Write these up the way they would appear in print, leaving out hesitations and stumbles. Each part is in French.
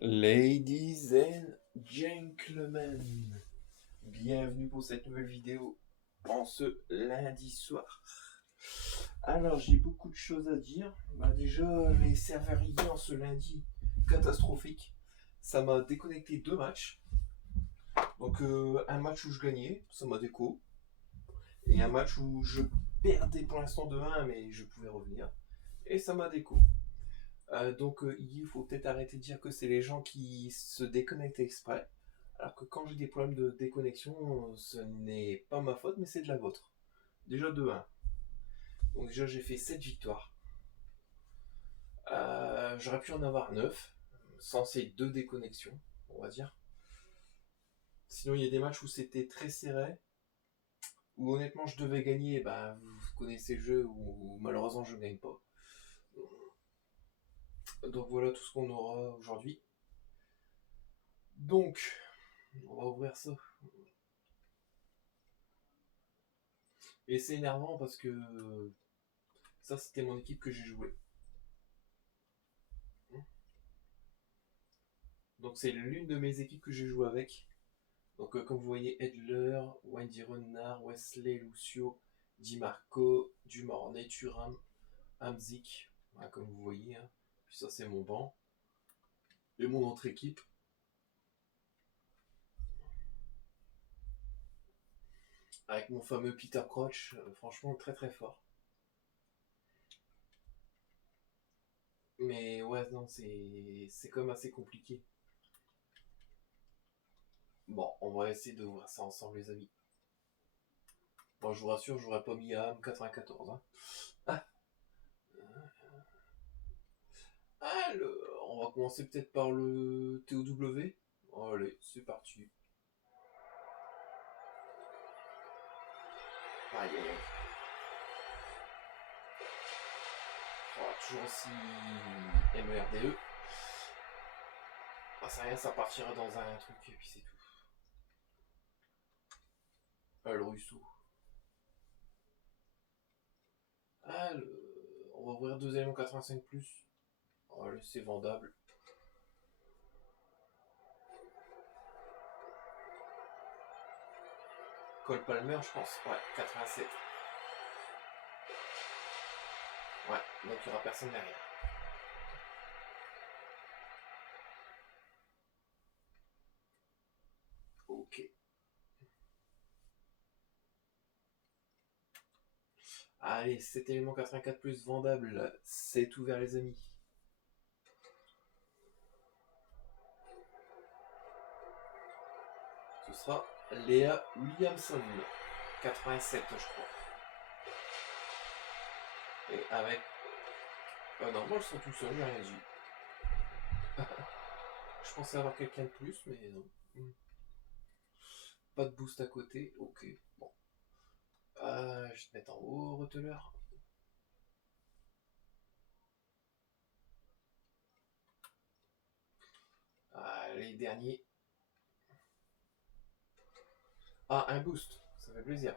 Ladies and gentlemen, bienvenue pour cette nouvelle vidéo en ce lundi soir. Alors j'ai beaucoup de choses à dire. Déjà les serveurs hier ce lundi, catastrophique. Ça m'a déconnecté 2 matchs. Donc un match où je gagnais, ça m'a déco. Et un match où je perdais pour l'instant de 1 mais je pouvais revenir. Et ça m'a déco. Il faut peut-être arrêter de dire que c'est les gens qui se déconnectent exprès. Alors que quand j'ai des problèmes de déconnexion, ce n'est pas ma faute, mais c'est de la vôtre. Déjà de 1. Donc déjà j'ai fait 7 victoires. J'aurais pu en avoir 9, sans ces 2 déconnexions, on va dire. Sinon il y a des matchs où c'était très serré, où honnêtement je devais gagner, vous connaissez le jeu, où malheureusement je ne gagne pas. Donc voilà tout ce qu'on aura aujourd'hui. Donc, on va ouvrir ça. Et c'est énervant parce que ça, c'était mon équipe que j'ai joué. Donc c'est l'une de mes équipes que j'ai joué avec. Donc comme vous voyez, Edler, Wendy Renard, Wesley, Lucio, Di Marco, Dumornay, Thuram, Hamzik. Voilà, comme vous voyez. Hein. Puis ça, c'est mon banc. Et mon autre équipe. Avec mon fameux Peter Crouch. Franchement, très très fort. Mais ouais, non, c'est quand même assez compliqué. Bon, on va essayer de voir ça ensemble, les amis. Bon, je vous rassure, j'aurais pas mis AM 94. Hein. Ah, on va commencer peut-être par le TOW. Allez, c'est parti. Aïe aïe aïe. Toujours aussi MERDE. Ah, ça rien, ça partira dans un truc et puis c'est tout. Le ruisseau. On va ouvrir 2 éléments 85 plus. Allez, c'est vendable. Cole Palmer, je pense. Ouais, 87. Ouais, donc il n'y aura personne derrière. Ok. Allez, 7 éléments 84 plus vendable. C'est ouvert, les amis. Ce sera Léa Williamson. 87, je crois. Et avec. Non, moi, ils sont tout seuls, j'ai rien dit. Je pensais avoir quelqu'un de plus, mais non. Pas de boost à côté, ok. Bon. Je vais te mettre en haut, reteleur. Les derniers. Ah, un boost, ça fait plaisir.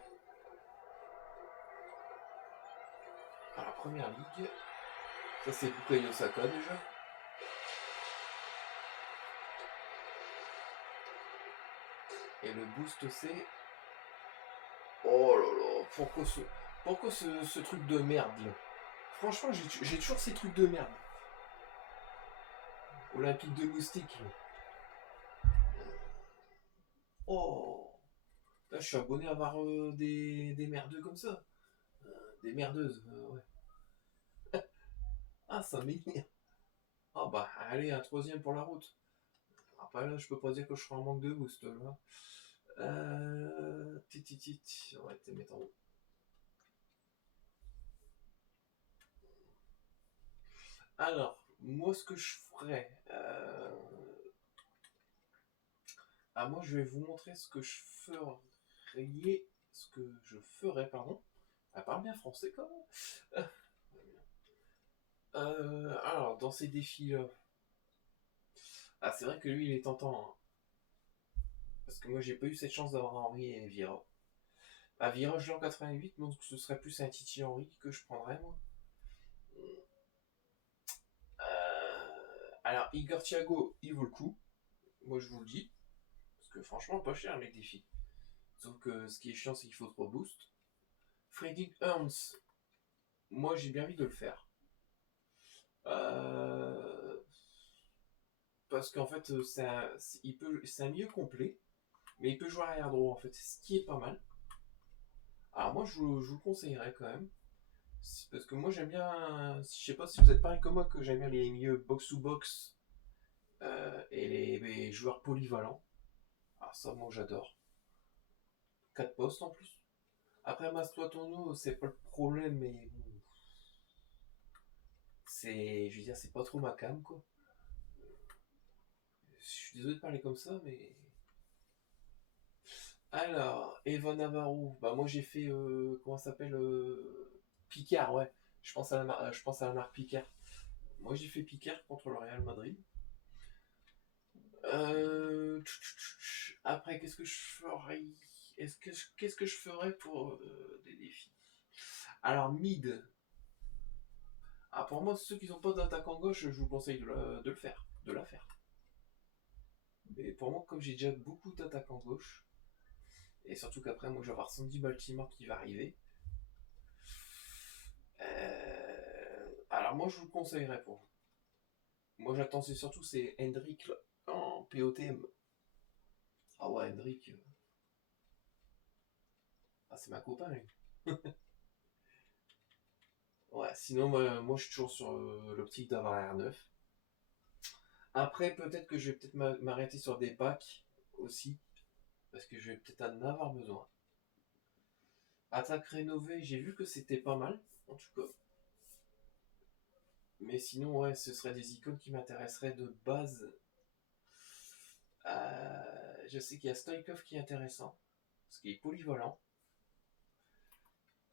À la première ligue. Ça, c'est Bukayo Saka déjà. Et le boost, c'est. Oh là là, pourquoi ce truc de merde là. Franchement, j'ai toujours ces trucs de merde. Olympique de moustique là. Oh, là, je suis abonné à avoir des merdeux comme ça. Des merdeuses, ouais. Ah, ça m'énerve. Ah bah, allez, un troisième pour la route. Après là, je peux pas dire que je serai en manque de boost là. On va te mettre en haut. Alors, moi, ce que je ferais. Moi, je vais vous montrer ce que je ferais. Ce que je ferais, pardon. Elle parle bien français quand même. Alors, dans ces défis-là. Ah, c'est vrai que lui, il est tentant. Hein. Parce que moi, j'ai pas eu cette chance d'avoir Henri et Vira. Vira, je l'ai en 88, donc ce serait plus un Titi Henri que je prendrais, moi. Alors, Igor Thiago, il vaut le coup. Moi, je vous le dis. Parce que franchement, pas cher les défis. Sauf que ce qui est chiant, c'est qu'il faut 3 boosts. Fredrik Ernst, moi, j'ai bien envie de le faire. Parce qu'en fait, c'est un milieu complet. Mais il peut jouer arrière droit, en fait. Ce qui est pas mal. Alors, moi, je vous le conseillerais quand même. Parce que moi, j'aime bien. Je sais pas si vous êtes pareil que moi, que j'aime bien les milieux box-to-box. Et les joueurs polyvalents. Ah, ça, moi, j'adore. 4 postes en plus. Après, Mastois Tourneau, c'est pas le problème, mais bon, je veux dire, c'est pas trop ma cam, quoi. Je suis désolé de parler comme ça, mais. Alors, Evan Navarro, bah moi j'ai fait, comment ça s'appelle, Picard, ouais. Je pense à la marque Picard. Moi j'ai fait Picard contre le Real Madrid. Après, qu'est-ce que je ferais? Qu'est-ce que je ferais pour des défis? Alors, mid. Ah, pour moi, ceux qui n'ont pas d'attaquant gauche, je vous conseille de le faire, de la faire. Mais pour moi, comme j'ai déjà beaucoup d'attaquants gauche, et surtout qu'après, moi, je vais avoir Sandy Baltimore qui va arriver. Alors, moi, je vous le conseillerais pour vous. Moi, j'attends, c'est Hendrik en POTM. Ah ouais, Hendrik. Ah, c'est ma copain, lui. Ouais, sinon, moi, je suis toujours sur l'optique d'avoir R9. Après, peut-être que je vais m'arrêter sur des packs aussi, parce que je vais peut-être en avoir besoin. Attaque rénovée, j'ai vu que c'était pas mal, en tout cas. Mais sinon, ouais, ce seraient des icônes qui m'intéresseraient de base. Je sais qu'il y a Stoikov qui est intéressant, parce qu'il est polyvalent.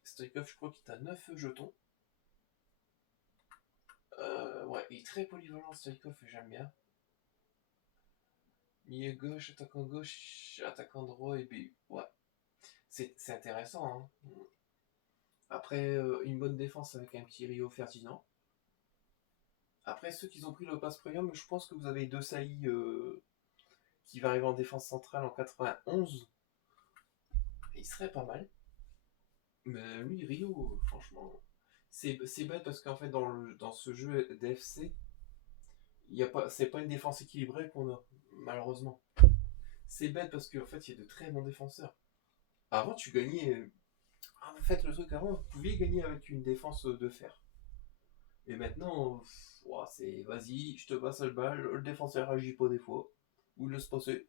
Stoikov, je crois qu'il est à 9 jetons. Ouais, il est très polyvalent, Stoikov, j'aime bien. Milieu gauche, attaquant droit et BU. Ouais, c'est intéressant. Hein. Après, une bonne défense avec un petit Rio Ferdinand. Après, ceux qui ont pris le pass premium, je pense que vous avez deux saillies qui va arriver en défense centrale en 91. Il serait pas mal. Mais lui, Rio, franchement, c'est bête parce qu'en fait, dans ce jeu d'FC, c'est pas une défense équilibrée qu'on a, malheureusement. C'est bête parce qu'en fait, il y a de très bons défenseurs. Avant, tu gagnais. En fait, le truc avant, vous pouviez gagner avec une défense de fer. Et maintenant, c'est vas-y, je te passe le balle, le défenseur agit pas des fois. Ou il laisse passer.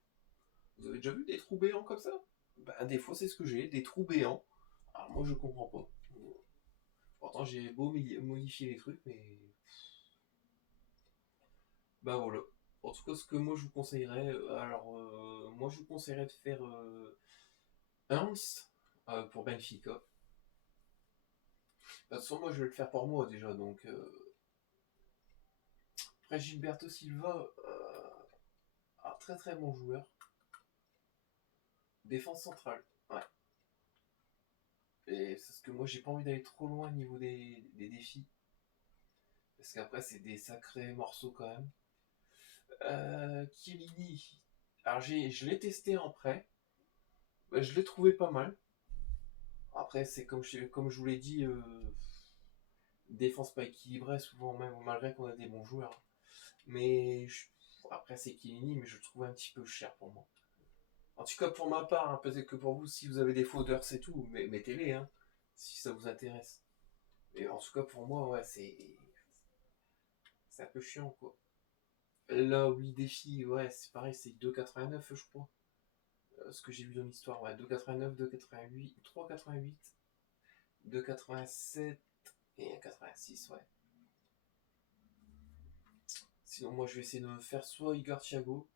Vous avez déjà vu des trous béants comme ça? Bah, des fois, c'est ce que j'ai, des trous béants. Alors, moi, je comprends pas. Pourtant, j'ai beau modifier les trucs, mais. Bah, voilà. En tout cas, ce que moi, je vous conseillerais. Moi, je vous conseillerais de faire Ernst pour Benfica. De toute façon, moi, je vais le faire pour moi déjà, donc. Après, Gilberto Silva, un très très bon joueur. Défense centrale, ouais. Et c'est ce que moi, j'ai pas envie d'aller trop loin au niveau des défis. Parce qu'après, c'est des sacrés morceaux quand même. Chiellini. Alors, je l'ai testé en prêt. Bah, je l'ai trouvé pas mal. Après, c'est comme je vous l'ai dit, défense pas équilibrée, souvent même, malgré qu'on a des bons joueurs. Mais après, c'est Chiellini, mais je le trouve un petit peu cher pour moi. En tout cas, pour ma part, hein, peut-être que pour vous, si vous avez des fauteurs, c'est tout, mais mettez-les, hein, si ça vous intéresse. Mais en tout cas, pour moi, ouais, c'est un peu chiant, quoi. Là, oui, défi, ouais, c'est pareil, c'est 2,89, je crois. Ce que j'ai vu dans l'histoire, ouais, 2,89, 2,88, 3,88, 2,87 et 1,86, ouais. Sinon, moi, je vais essayer de me faire soit Igor Thiago,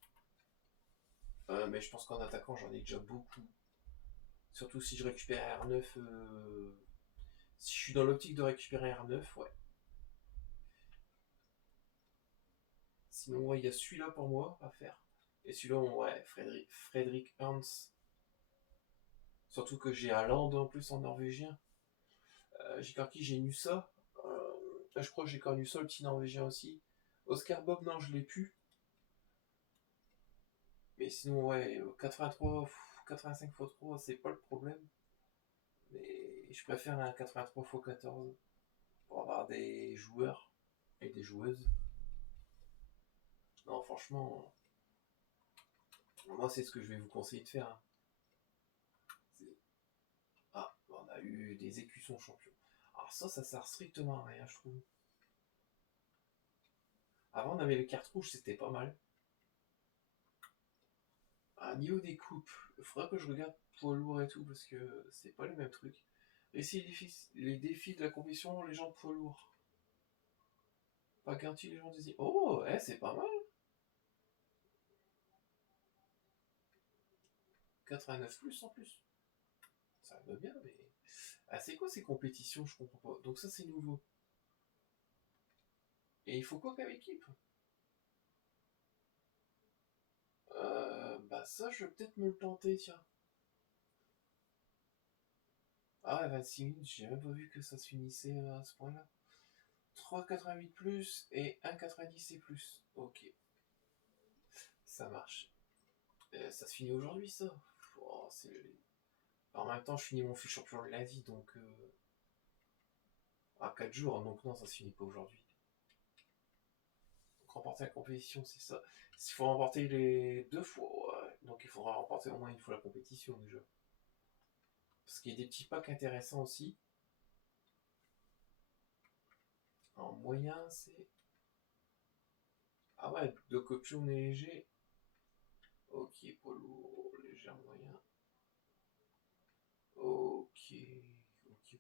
mais je pense qu'en attaquant, j'en ai déjà beaucoup. Surtout si je récupère R9, si je suis dans l'optique de récupérer R9, ouais. Sinon, ouais, il y a celui-là pour moi à faire. Et celui-là, ouais, Fredrik Hans. Surtout que j'ai Haaland en plus en norvégien. J'ai Nusa. Je crois que j'ai Nusa, le petit norvégien aussi. Oscar Bob, non, je l'ai plus. Mais sinon, ouais, 83, 85 x 3, c'est pas le problème. Mais je préfère un 83 x 14 pour avoir des joueurs et des joueuses. Non, franchement, moi, c'est ce que je vais vous conseiller de faire. Hein. Ah, on a eu des écussons champions. Alors ça sert strictement à rien, je trouve. Avant, on avait les cartes rouges, c'était pas mal. À niveau des coupes, il faudra que je regarde poids lourd et tout, parce que c'est pas les mêmes trucs. Et si les défis de la compétition, les gens de poids lourd. Pas garanti les gens disent oh, c'est pas mal. 89 plus en plus. Ça va bien, mais. Ah, c'est quoi ces compétitions? Je comprends pas. Donc ça, c'est nouveau. Et il faut quoi comme équipe? Bah ça, je vais peut-être me le tenter, tiens. Ah ouais, 26 minutes, j'ai même pas vu que ça se finissait à ce point-là. 3,88 plus et 1,90 et plus. Ok, ça marche. Ça se finit aujourd'hui, ça. Oh, en même temps, je finis mon fil champion de la vie, donc... À 4 jours, donc non, ça se finit pas aujourd'hui. Donc remporter la compétition, c'est ça. S'il faut remporter les 2 fois, ouais. Donc il faudra remporter au moins une fois la compétition déjà. Parce qu'il y a des petits packs intéressants aussi. En moyen, c'est... Ah ouais, donc option léger. Ok, poids lourd, léger, moyen. Ok, ok.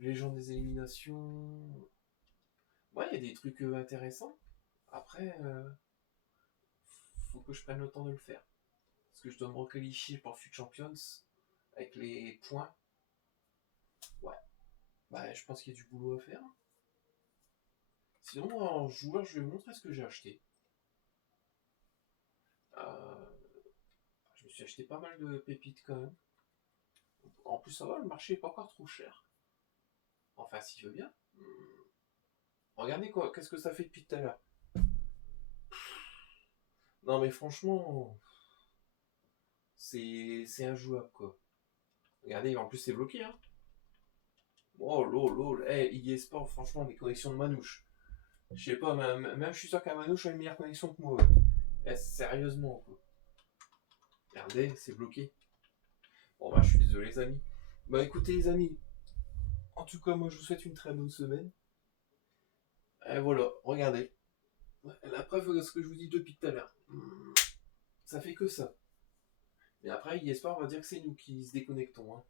Légende des éliminations. Ouais, il y a des trucs intéressants. Après, faut que je prenne le temps de le faire. Parce que je dois me requalifier pour Fut Champions avec les points. Ouais. Bah, je pense qu'il y a du boulot à faire. Sinon, en joueur, je vais vous montrer ce que j'ai acheté. Je me suis acheté pas mal de pépites quand même. En plus, ça va, le marché est pas encore trop cher. Enfin, s'il veut bien. Regardez quoi, qu'est-ce que ça fait depuis tout à l'heure. Non, mais franchement, c'est injouable quoi. Regardez, en plus, c'est bloqué. Hein. Oh lol, EA Sport, franchement, des connexions de manouche. Je sais pas, même je suis sûr qu'un manouche a une meilleure connexion que moi. Sérieusement, quoi. Regardez, c'est bloqué. Bon, bah, je suis désolé, les amis. Bah, écoutez, les amis, en tout cas, moi, je vous souhaite une très bonne semaine. Et voilà, regardez. La preuve de ce que je vous dis depuis tout à l'heure. Ça fait que ça. Mais après, EA on va dire que c'est nous qui se déconnectons. Hein.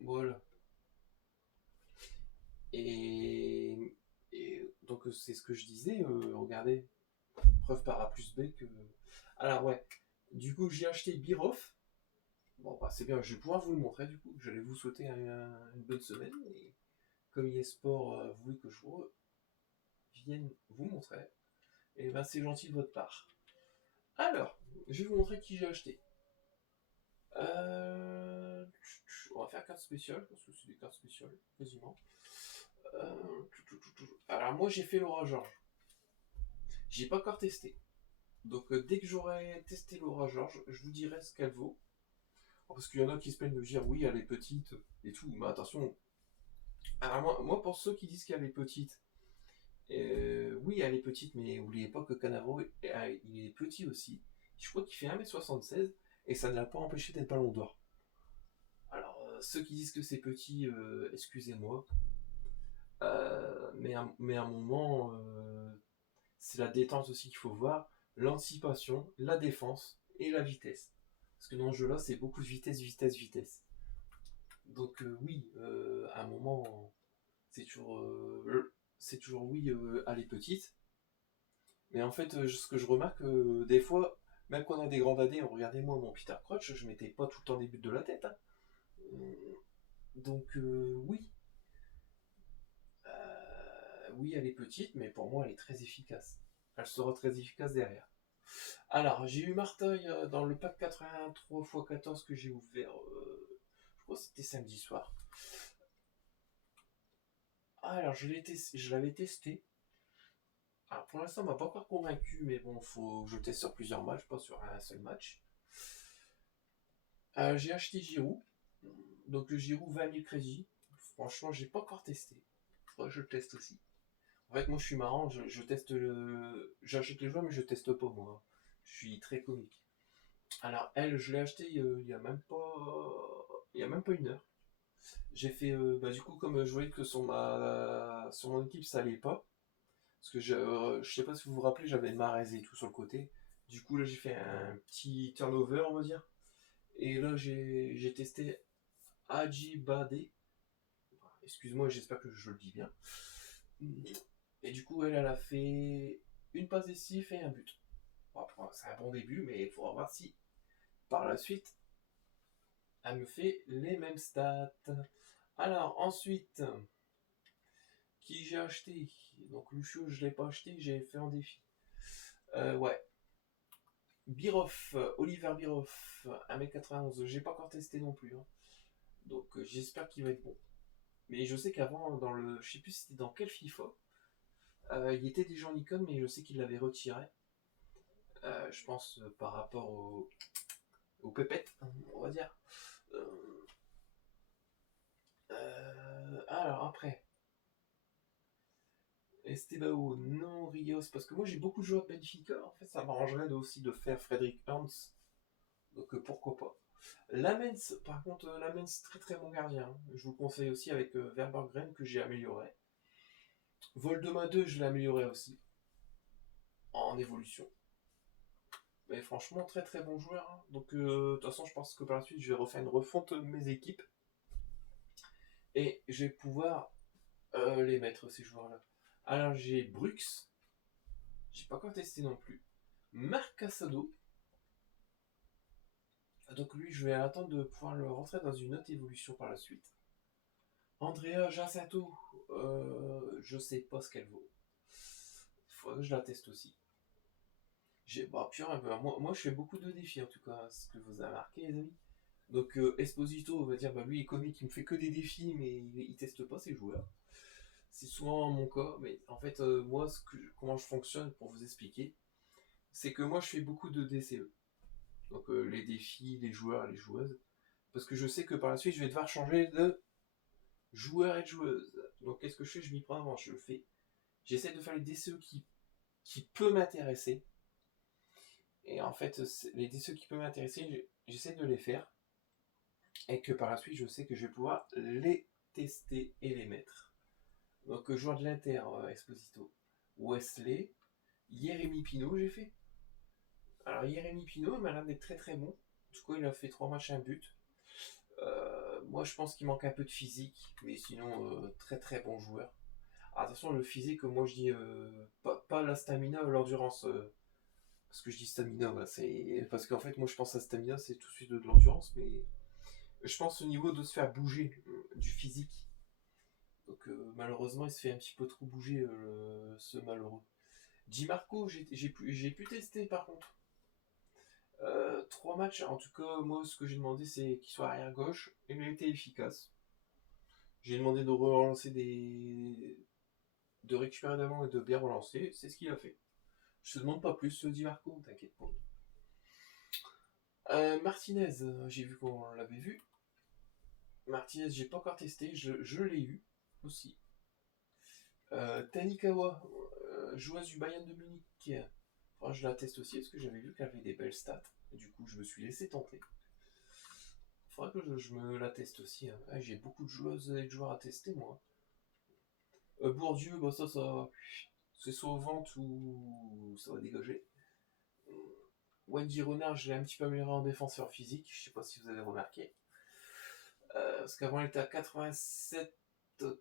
Voilà. Et donc, c'est ce que je disais. Regardez, preuve par A plus B que... Alors, ouais. Du coup, j'ai acheté Biroff. Bon, bah, c'est bien, je vais pouvoir vous le montrer, du coup. J'allais vous souhaiter une bonne semaine. Et comme EA Sport voulait que je vienne vous montrer, et ben c'est gentil de votre part. Alors, je vais vous montrer qui j'ai acheté. On va faire carte spéciale, parce que c'est des cartes spéciales, quasiment. Alors moi j'ai fait Laura George. J'ai pas encore testé. Donc dès que j'aurai testé Laura George, je vous dirai ce qu'elle vaut. Parce qu'il y en a qui se plaignent de dire oui elle est petite et tout, mais attention. Alors moi pour ceux qui disent qu'elle est petite, oui elle est petite, mais n'oubliez pas que Canavaro il est petit aussi. Je crois qu'il fait 1m76 et ça ne l'a pas empêché d'être ballon d'or. Alors ceux qui disent que c'est petit, excusez-moi. Mais à un moment, c'est la détente aussi qu'il faut voir, l'anticipation, la défense et la vitesse. Parce que dans ce jeu-là, c'est beaucoup de vitesse, vitesse, vitesse. Donc oui, à un moment, c'est toujours oui, elle est petite. Mais en fait, ce que je remarque, des fois, même quand on a des grands AD, regardez-moi mon Peter Crouch, je mettais pas tout le temps des buts de la tête. Hein. Donc oui, oui, elle est petite, mais pour moi, elle est très efficace. Elle sera très efficace derrière. Alors, j'ai eu Marteuil dans le pack 83 x 14 que j'ai ouvert, je crois que c'était samedi soir. Alors, je l'avais testé. Alors, pour l'instant, on m'a pas encore convaincu, mais bon, faut que je teste sur plusieurs matchs, pas sur un seul match. J'ai acheté Giroud. Donc, le Giroud 20 000 crédits. Franchement, j'ai pas encore testé. Faudrait que je le teste aussi. En fait, moi, je suis marrant, je teste le. J'achète les joueurs, mais je teste pas, moi. Je suis très comique. Alors, elle, je l'ai acheté il y a même pas. Il y a même pas une heure. J'ai fait. Bah, du coup, comme je voyais que sur mon équipe, ça allait pas. Parce que je sais pas si vous vous rappelez, j'avais Mahrez et tout sur le côté. Du coup, là, j'ai fait un petit turnover, on va dire. Et là, j'ai testé Ajibade. Excuse-moi, j'espère que je le dis bien. Et du coup, elle a fait une passe décisive et un but. Bon, c'est un bon début, mais il faudra voir si par la suite, elle me fait les mêmes stats. Alors, ensuite, qui j'ai acheté? Donc, Lucio, je ne l'ai pas acheté, j'ai fait en défi. Ouais. Biroff, Oliver Biroff, 1m91. J'ai pas encore testé non plus, hein. Donc, j'espère qu'il va être bon. Mais je sais qu'avant, je sais plus si c'était dans quel FIFA, il était déjà en icône, mais je sais qu'il l'avait retiré. Je pense par rapport au pépettes, on va dire. Euh, alors après, Estebao, non, Rios, parce que moi j'ai beaucoup joué à Benfica, en fait ça m'arrangerait aussi de faire Frédéric Hans, donc pourquoi pas. Lamens, par contre, Lamens, très très bon gardien, hein. Je vous conseille aussi avec Verbergren que j'ai amélioré. Voldema 2, je l'ai amélioré aussi, en évolution. Mais franchement, très très bon joueur, hein. Donc de toute façon, je pense que par la suite, je vais refaire une refonte de mes équipes. Et je vais pouvoir les mettre, ces joueurs-là. Alors j'ai Brux, j'ai pas encore testé non plus. Marc Casado. Donc lui, je vais attendre de pouvoir le rentrer dans une autre évolution par la suite. Andrea Jasato, je sais pas ce qu'elle vaut. Il faudrait que je la teste aussi. Moi, je fais beaucoup de défis en tout cas, ce que vous avez remarqué les amis. Donc Esposito, on va dire, bah, lui il est comique, il me fait que des défis, mais il teste pas ses joueurs. C'est souvent mon cas, mais en fait, moi, comment je fonctionne pour vous expliquer, c'est que moi je fais beaucoup de DCE. Donc les défis, les joueurs, les joueuses. Parce que je sais que par la suite, je vais devoir changer de joueur et de joueuse. Donc qu'est-ce que je fais? Je m'y prends avant, je le fais. J'essaie de faire les DCE qui peut m'intéresser. Et en fait, les DCE qui peuvent m'intéresser, j'essaie de les faire. Et que par la suite, je sais que je vais pouvoir les tester et les mettre. Donc joueur de l'Inter, Exposito. Wesley. Jérémy Pino, j'ai fait. Alors Jérémy Pino, il m'a l'air d'être très très bon. En tout cas, il a fait 3 matchs, un but. Moi, je pense qu'il manque un peu de physique, mais sinon, très très bon joueur. Attention, le physique, moi je dis pas la stamina ou l'endurance. Parce que je dis stamina, bah, c'est. Parce qu'en fait, moi je pense à stamina, c'est tout de suite de l'endurance, mais je pense au niveau de se faire bouger, du physique. Donc malheureusement, il se fait un petit peu trop bouger, ce malheureux. Di Marco, j'ai pu tester par contre. 3 matchs, en tout cas, moi ce que j'ai demandé c'est qu'il soit arrière gauche, et il a été efficace. J'ai demandé de relancer de récupérer d'avant et de bien relancer, c'est ce qu'il a fait. Je te demande pas plus, Di Marco, t'inquiète pas. Martinez, j'ai vu qu'on l'avait vu. Martinez, j'ai pas encore testé, je l'ai eu aussi. Tanikawa, joueuse du Bayern de Munich. Enfin, je la teste aussi parce que j'avais vu qu'elle avait des belles stats. Et du coup, je me suis laissé tenter. Il faudrait que je me la teste aussi, hein. Ah, j'ai beaucoup de joueuses et de joueurs à tester, moi. Bourdieu, bah c'est soit aux ventes ou ça va dégager. Wendy Renard, je l'ai un petit peu amélioré en défenseur physique, je sais pas si vous avez remarqué. Parce qu'avant elle était à 87,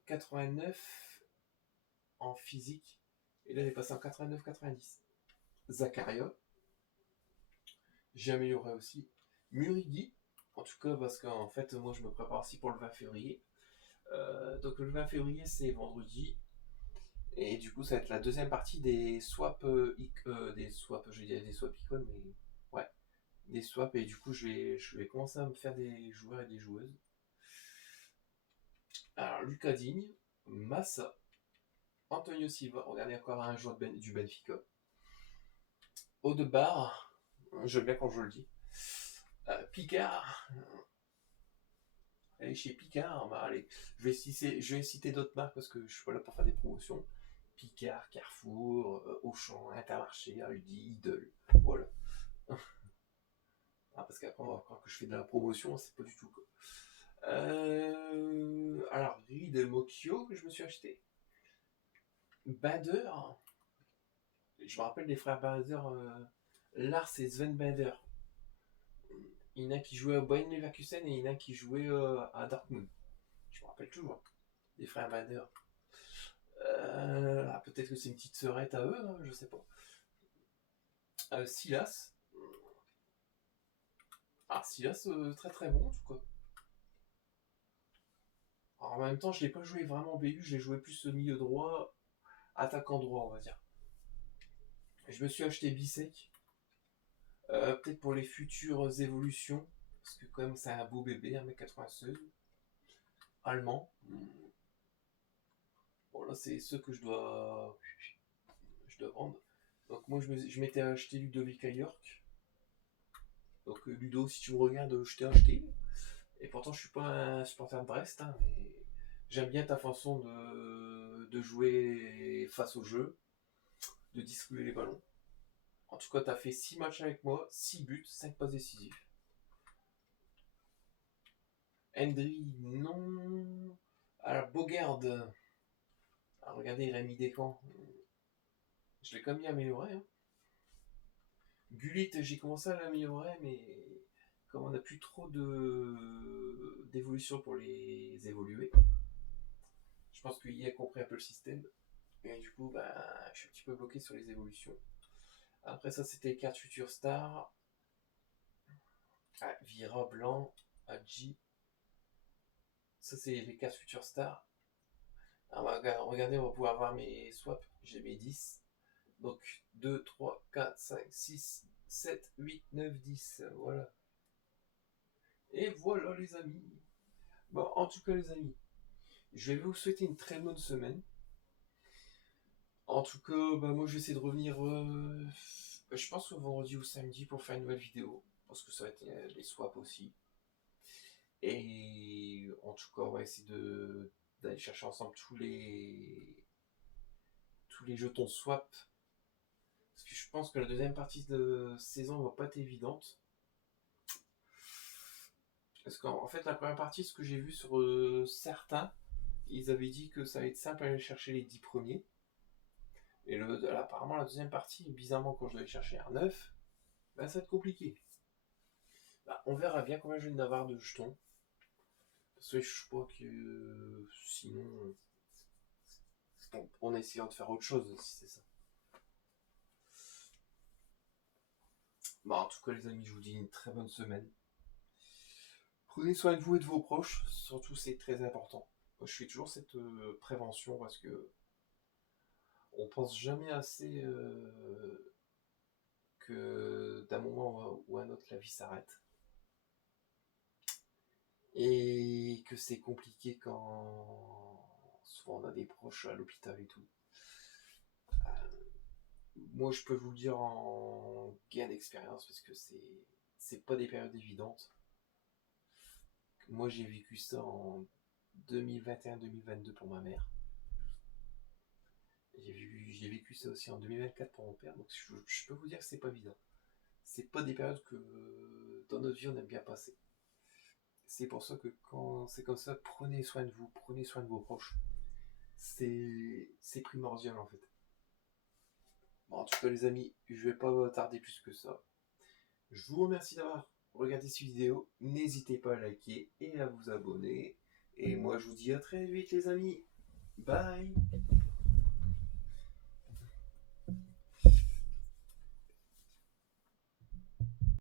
89 en physique. Et là elle est passée en 89, 90. Zakaria, j'ai amélioré aussi. Murigi, en tout cas parce qu'en fait moi je me prépare aussi pour le 20 février. Donc le 20 février c'est vendredi. Et du coup ça va être la deuxième partie des swaps, des swaps, je vais dire des swaps icônes, mais ouais, des swaps. Et du coup je vais commencer à me faire des joueurs et des joueuses. Alors Lucas Digne, Massa, Antonio Silva, regardez encore un joueur du Benfica. Odebar, j'aime bien quand je le dis. Picard, allez chez Picard, bah allez, je vais citer d'autres marques parce que je suis pas là pour faire des promotions. Picard, Carrefour, Auchan, Intermarché, Aldi, Lidl, voilà. Parce qu'après on va croire que je fais de la promotion, c'est pas du tout quoi. Alors, Riedel Mocchio que je me suis acheté. Bader, je me rappelle des frères Bader, Lars et Sven Bader. Il y en a qui jouait à Bayern Leverkusen et il y en a qui jouait à Dortmund. Je me rappelle toujours des frères Bader. Peut-être que c'est une petite sœurette à eux, hein, je sais pas. Silas. Silas, très très bon en tout cas. Alors, en même temps, je l'ai pas joué vraiment BU, je l'ai joué plus milieu droit, attaquant droit, on va dire. Je me suis acheté Bisek. Peut-être pour les futures évolutions, parce que quand même c'est un beau bébé, 1m96, allemand. Bon là c'est ceux que je dois vendre. Donc moi je m'étais acheté Ludovic à York. Donc Ludo, si tu me regardes, je t'ai acheté. Et pourtant je suis pas un supporter de Brest, hein, mais j'aime bien ta façon de jouer face au jeu, de distribuer les ballons. En tout cas, tu as fait 6 matchs avec moi, 6 buts, 5 passes décisives. Hendry, non. Alors, Bogard. Alors, regardez, il a mis des camps. Je l'ai quand même bien amélioré. Hein. Gullit, j'ai commencé à l'améliorer, mais comme on n'a plus trop d'évolution pour les évoluer, je pense qu'il a compris un peu le système. Et du coup, je suis un petit peu bloqué sur les évolutions. Après ça, c'était les cartes Future Star. Vira, Blanc, Adji. Ça, c'est les cartes Future Star. Alors, regardez, on va pouvoir voir mes swaps. J'ai mes 10. Donc 2, 3, 4, 5, 6, 7, 8, 9, 10. Voilà. Et voilà les amis. Bon, en tout cas les amis, je vais vous souhaiter une très bonne semaine. En tout cas, moi je vais essayer de revenir, je pense au vendredi ou samedi pour faire une nouvelle vidéo. Parce que ça va être les swaps aussi. Et en tout cas, on va essayer d'aller chercher ensemble tous les jetons swap. Parce que je pense que la deuxième partie de saison va pas être évidente. Parce qu'en fait, la première partie, ce que j'ai vu sur certains, ils avaient dit que ça allait être simple à aller chercher les 10 premiers. Et apparemment, la deuxième partie, bizarrement, quand je dois aller chercher un 9, ça va être compliqué. On verra bien combien je vais en avoir de jetons. Parce que je crois que sinon, on essayera de faire autre chose si c'est ça. En tout cas, les amis, je vous dis une très bonne semaine. Prenez soin de vous et de vos proches, surtout c'est très important. Moi, je fais toujours cette prévention parce que on pense jamais assez que d'un moment ou à un autre la vie s'arrête. Et que c'est compliqué quand souvent on a des proches à l'hôpital et tout. Moi je peux vous le dire en gain d'expérience parce que c'est pas des périodes évidentes. Moi j'ai vécu ça en 2021-2022 pour ma mère. J'ai vécu ça aussi en 2024 pour mon père, donc je peux vous dire que c'est pas évident. C'est pas des périodes que dans notre vie on aime bien passer. C'est pour ça que quand c'est comme ça, prenez soin de vous, prenez soin de vos proches. C'est primordial en fait. En tout cas les amis, je vais pas tarder plus que ça. Je vous remercie d'avoir regardé cette vidéo. N'hésitez pas à liker et à vous abonner. Et moi je vous dis à très vite les amis. Bye.